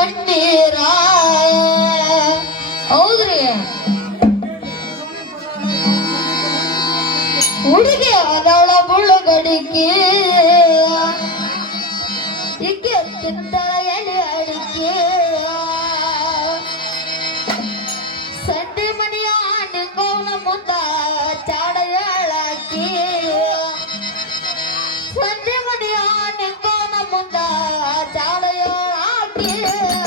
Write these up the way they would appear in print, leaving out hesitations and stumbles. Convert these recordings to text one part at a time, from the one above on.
ಕಣ್ಣೀರ ಹೌದ್ರಿ ಹುಡುಗಿ ಅದಳ ಮುಳುಗಡಿಕೆ ಈಕೆ ತಿಂದಳ ಎಲೆ ಅಡಿಕೆ ಸಂಧಿ ಮನೆಯ ನಿಂಗವನ ಮುಂದ ಚಾಡ ಹೇಳಾಕಿ ಸಂಧಿ ಮನೆಯ ನಿಂಗವನ ಮುಂದ ಚಾಡ ಹೇಳಾಕಿ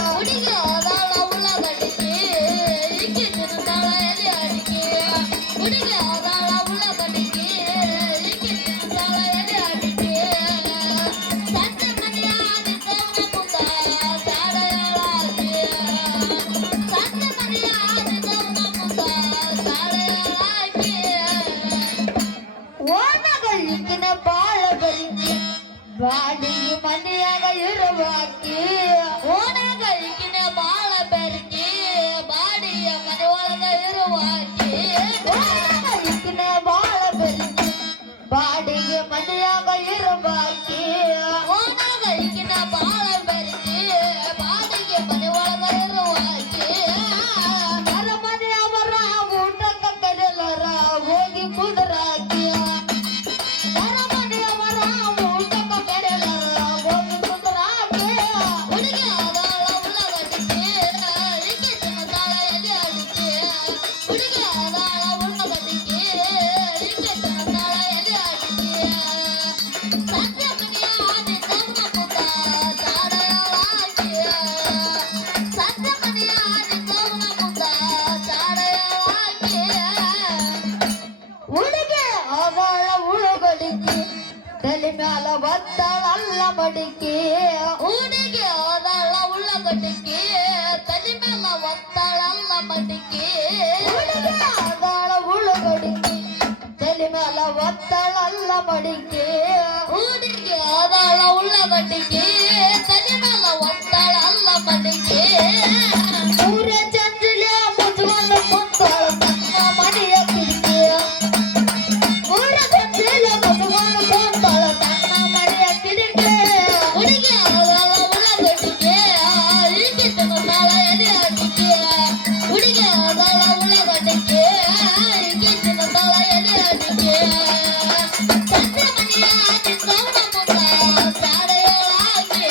ಹುಡುಗಿ ಅದಳ ಉಳ್ಳಗಡಿಕೆ ಈಕೆ ತಿಂದಳ ಎಲೆ ಅಡಿಕೆ ಹುಡುಗಿ ಅದಳ ಉಳ್ಳಗಡಿಕೆ ಈಕೆ ತಿಂದಳ ಎಲೆ ಅಡಿಕೆ ಸಂಧಿ ಮನೆಯ ನಿಂಗವನ ಮುಂದ ಚಾಡ ಹೇಳಾಕಿ ಸಂಧಿ ಮನೆಯ ನಿಂಗವನ ಮುಂದ ಚಾಡ ಹೇಳಾಕಿ ಓನಗಳಿಕಿನ ಬಾಳ ಬರಿಕೆ ಬಾಡಿಗೆ ಮನೆಯಾಗ ಇರುವಾಕಿ ಓನಗಳಿಕಿನ ಬಾಳ ಬೆರಿಕೆ ಬಾಡಿಯ ಮನೆ ಒಳಗ ಇರುವಾಕಿ ಓನಗಳಿಕಿನ ಬಾಳ ಬೆರಿಕೆ ಬಾಡಿಗೆ ಮನೆಯಾಗ ಇರುವಾಕಿ ಓನಗಳಿಕಿನ ಬಾಳ ಬೆರಿಕೆ ಬಾಡಿಗೆ ಮನೆ ಒಳಗ ಇರುವಾಕಿ ಮನೆಯವರ ಊಟಕ್ಕ ಕರೆಯಲರ ಹೋಗಿ ಕುದುರಾಕಿ ಮನೆಯವರ ಊಟಕ್ಕ ಕರೆಯಲರ ಹೋಗಿ ಕುದುರಾಕಿ ಹುಡುಗಿ ಅದಳ ಉಳ್ಳಗಡಿಕೆ ಈಕೆ ತಿನ್ನತಾಳ ಎಲೆ ಅಡಿಕೆ ಹುಡುಗಿ ಅದಳ ಉಳ್ಳಗಡಿಕೆ ಈಕೆ ತಿನ್ನತಾಳ ಎಲೆ ಅಡಿಕೆ ಸಂಜೆ ಮನೆಯ ನಿಂಗವನ ಮುಂದ ಚಾಡ ಹೇಳಾಕಿ ಸಂಜೆ ಮನೆಯ ನಿಂಗವನ ಮುಂದ ಚಾಡ ಹೇಳಾಕಿ ಹುಡುಗಿ ಅವಳ ಉಳುಗಡಿಕೆ ತಲೆ ಮ್ಯಾಲ ಒತ್ತಳಲ್ಲ ಮಡಿಕೆ ಹುಡುಗಿ ಅವಳ ಉಳ್ಳಗಡಿಕೆ ತಲೆ ಮ್ಯಾಲ ಒತ್ತಳಲ್ಲ ಮಡಿಕೆ ಹುಡುಗಿ ಅವಳ ಉಳುಗಡಿಕೆ ತಲೆ ಮ್ಯಾಲ ಒತ್ತಳಲ್ಲ ಮಡಿಕೆ ಹುಡುಗಿ ಅವಳ ಉಳ್ಳಗಡಿಕೆ ತಲೆ ಮ್ಯಾಲ ಒತ್ತಳಲ್ಲ ಮಡಿಕೆ ಊರ ಚಂದ್ರಲೆ ಮುಚ್ಕೊಂಡು ಕುಂತಾಳ ತನ್ನ ಮನೆಯ ಕಿಡಿಕೆ ಊರ ಚಂದ್ರಲೆ ಮುಚ್ಕೊಂಡು ಕುಂತಾಳ ತನ್ನ ಮನೆಯ ಕಿಡಿಕೆ ಹುಡುಗಿ ಅವಳ ಉಳ್ಳಗಡಿಕೆ ಈಕೆ ತಿನ್ನತಾಳ ಎಲೆ ಅಡಿಕೆ ಹುಡುಗಿ ಅವಳ ಉಳ್ಳಗಡಿಕೆ ಈಕೆ ತಿನ್ನತಾಳ ಎಲೆ ಅಡಿಕೆ ಸಂಜೆ ಮನೆಯ ನಿಂಗವನ ಮುಂದ ಚಾಡ ಹೇಳಾಕಿ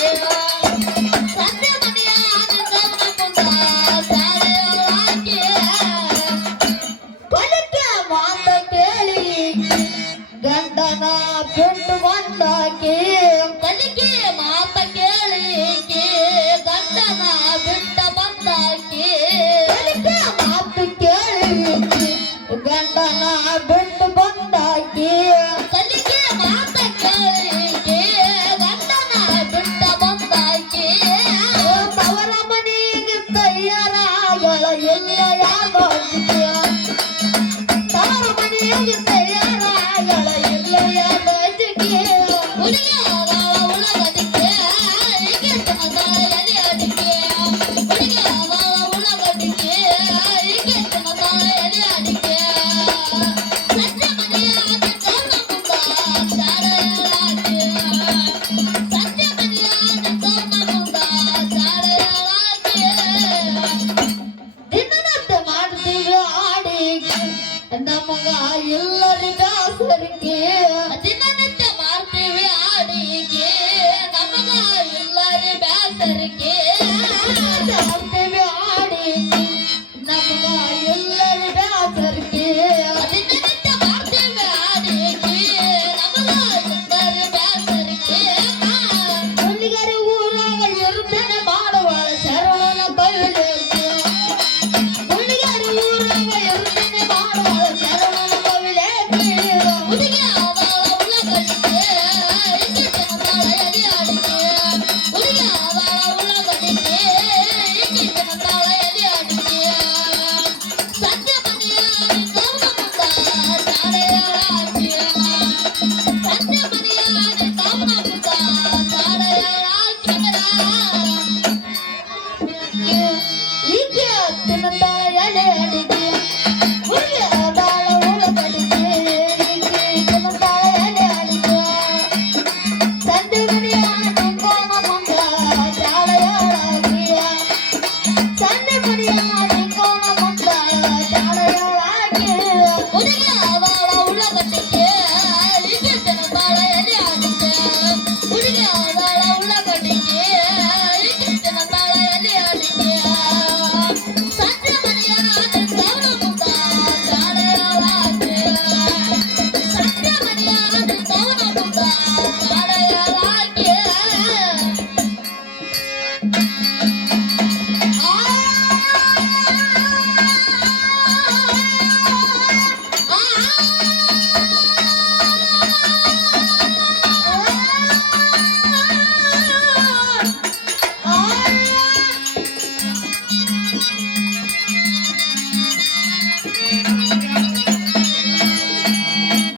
ಹಳೆಯದಾಗಿ